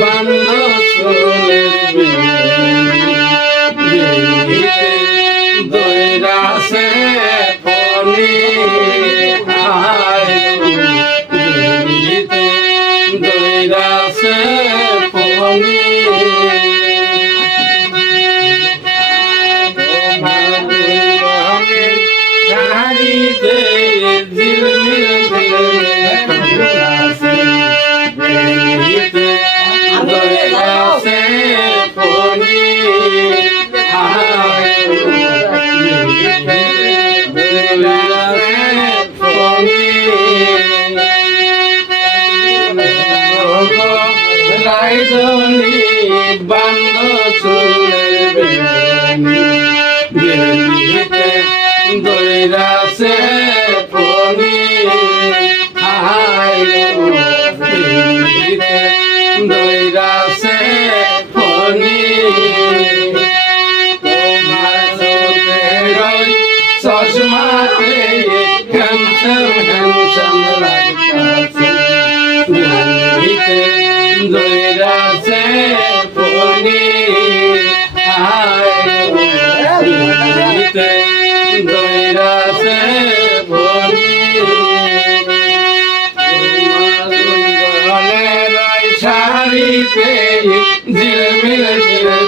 বান্ধ চুলের বেড়িতে দৈরাসে পনি দৈরাসে পনি বান্ধ চুলের বেনি বেনিতে দৈরাসে পনি হাই বেনিতে দৈরাসে পনি তোমার চোখের চশমাতে হ্যান্ডসাম হ্যান্ডসাম লাগতাছে বেনিতে দৈরাসে পনি শাড়িতে ঝিলমিল ঝিলমিল